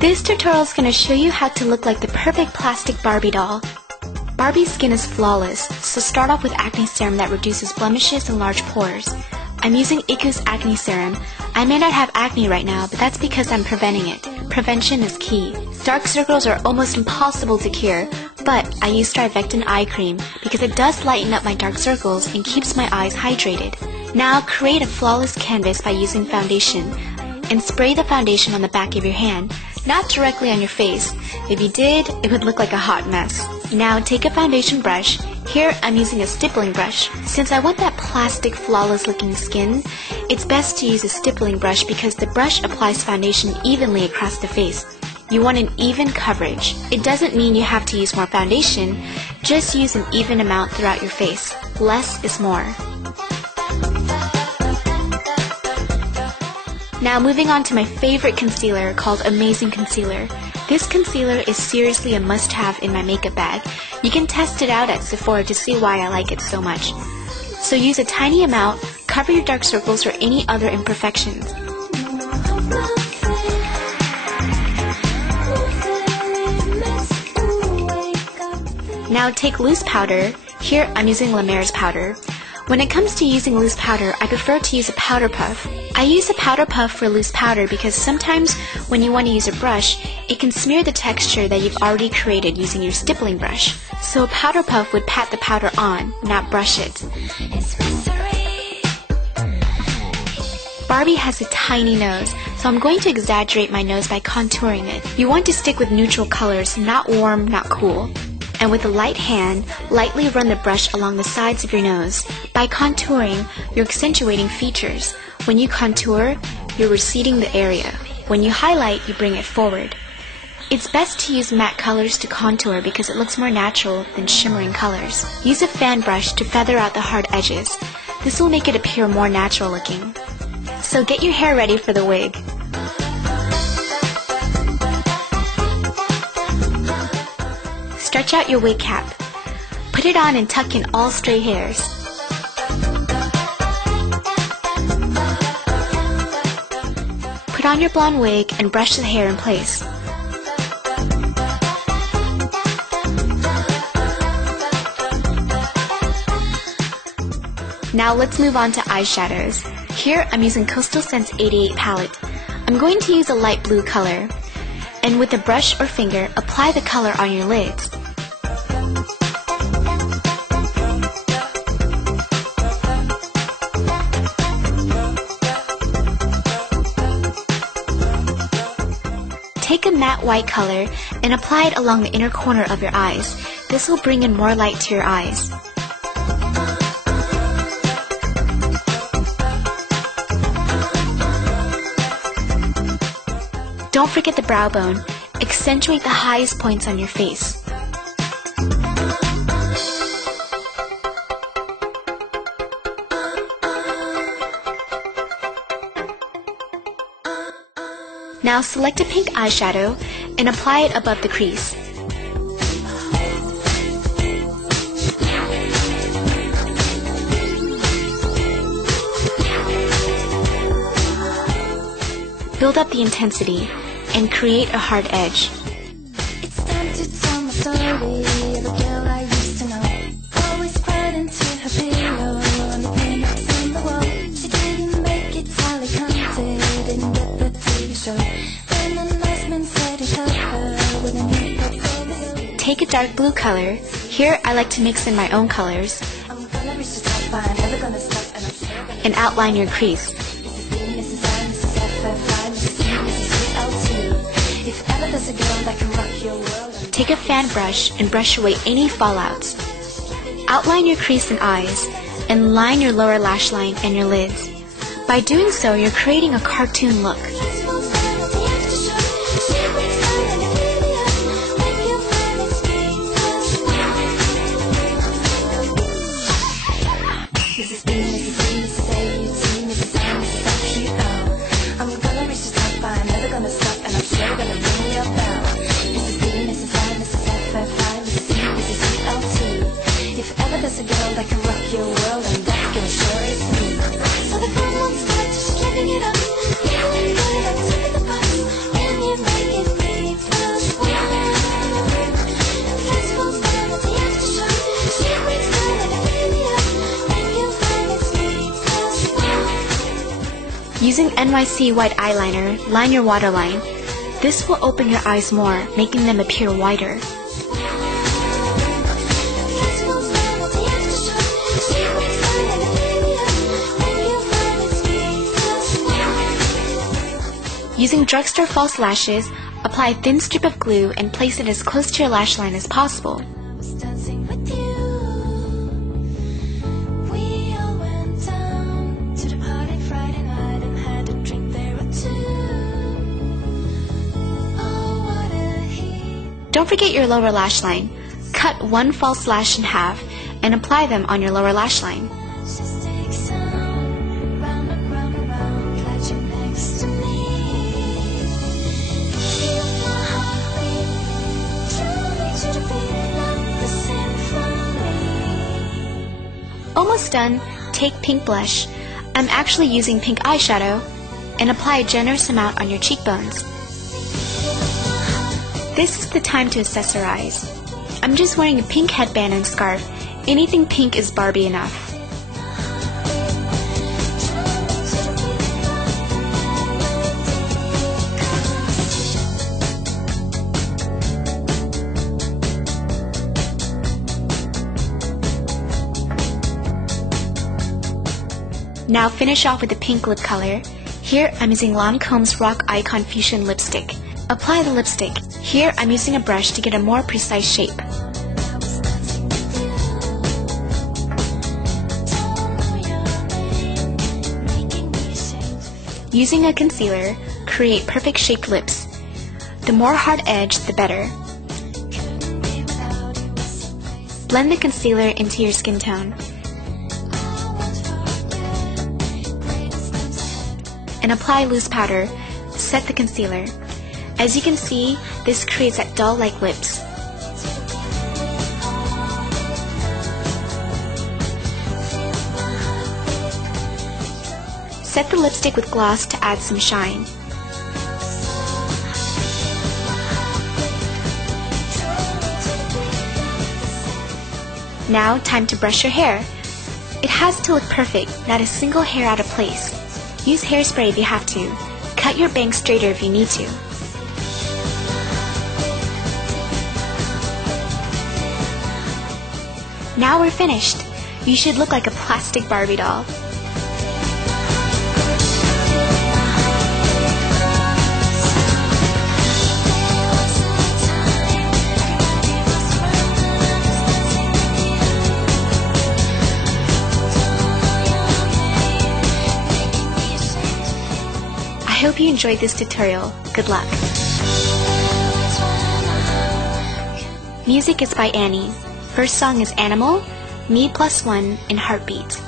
This tutorial is going to show you how to look like the perfect plastic Barbie doll. Barbie's skin is flawless, so start off with acne serum that reduces blemishes and large pores. I'm using Iku's acne serum. I may not have acne right now, but that's because I'm preventing it. Prevention is key. Dark circles are almost impossible to cure, but I use Strivectin eye cream because it does lighten up my dark circles and keeps my eyes hydrated. Now create a flawless canvas by using foundation and spray the foundation on the back of your hand, not directly on your face. If you did, it would look like a hot mess. Now take a foundation brush. Here I'm using a stippling brush. Since I want that plastic flawless looking skin, it's best to use a stippling brush because the brush applies foundation evenly across the face. You want an even coverage. It doesn't mean you have to use more foundation, just use an even amount throughout your face. Less is more. Now moving on to my favorite concealer called Amazing Concealer. This concealer is seriously a must-have in my makeup bag. You can test it out at Sephora to see why I like it so much. So use a tiny amount, cover your dark circles or any other imperfections. Now take loose powder. Here I'm using La Mer's powder. When it comes to using loose powder, I prefer to use a powder puff. I use a powder puff for loose powder because sometimes when you want to use a brush, it can smear the texture that you've already created using your stippling brush. So a powder puff would pat the powder on, not brush it. Barbie has a tiny nose, so I'm going to exaggerate my nose by contouring it. You want to stick with neutral colors, not warm, not cool. And with a light hand, lightly run the brush along the sides of your nose. By contouring, you're accentuating features. When you contour, you're receding the area. When you highlight, you bring it forward. It's best to use matte colors to contour because it looks more natural than shimmering colors. Use a fan brush to feather out the hard edges. This will make it appear more natural looking. So get your hair ready for the wig. Stretch out your wig cap. Put it on and tuck in all stray hairs. Put on your blonde wig and brush the hair in place. Now let's move on to eyeshadows. Here I'm using Coastal Scents 88 palette. I'm going to use a light blue color. And with a brush or finger, apply the color on your lids. Take a matte white color and apply it along the inner corner of your eyes. This will bring in more light to your eyes. Don't forget the brow bone. Accentuate the highest points on your face. Now select a pink eyeshadow and apply it above the crease. Build up the intensity and create a hard edge. It's time to tell my story of a girl I used to know. Always cried into her pillow on the pin-ups on the wall. She didn't make it, Sally counted, didn't get the TV show. Then the nice man said he'd help her with a new portfolio. Take a dark blue color. Here I like to mix in my own colors. I'm gonna reach the top, I'm never gonna stop, and I'm still gonna And outline your crease. Mrs. B, Mrs. I, Mrs. FFI, Mrs. C, Mrs. L2. If ever there's a girl that can rock your world, Take a fan brush and brush away any fallouts. Outline your crease and eyes, and line your lower lash line and your lids. By doing so, you're creating a cartoon look. Mrs. B, Mrs. E, Mrs. A, T, Mrs. I, Mrs. FQL. I'm gonna reach the top, I'm never gonna stop, and I'm still gonna ring your bell. Mrs. B, Mrs. I, Mrs. FFI, Mrs. E, Mrs. L2. If ever there's a girl that can rock your world, and that girl sure is me. So the girl won't stop till she's living it up. Using NYC white eyeliner, line your waterline. This will open your eyes more, making them appear wider. Using drugstore false lashes, apply a thin strip of glue and place it as close to your lash line as possible. Don't forget your lower lash line. Cut one false lash in half and apply them on your lower lash line. Almost done, take pink blush. I'm actually using pink eyeshadow, and apply a generous amount on your cheekbones. This is the time to accessorize. I'm just wearing a pink headband and scarf. Anything pink is Barbie enough. Now finish off with a pink lip color. Here I'm using Lancome's Rock Icon Fusion Lipstick. Apply the lipstick. Here I'm using a brush to get a more precise shape. Using a concealer, create perfect shaped lips. The more hard edge, the better. Blend the concealer into your skin tone. And apply loose powder. Set the concealer. As you can see, this creates that doll-like lips. Set the lipstick with gloss to add some shine. Now, time to brush your hair. It has to look perfect, not a single hair out of place. Use hairspray if you have to. Cut your bangs straighter if you need to. Now we're finished. You should look like a plastic Barbie doll. I hope you enjoyed this tutorial. Good luck. Music is by Annie. First song is Animal, Me+1, and Heartbeat.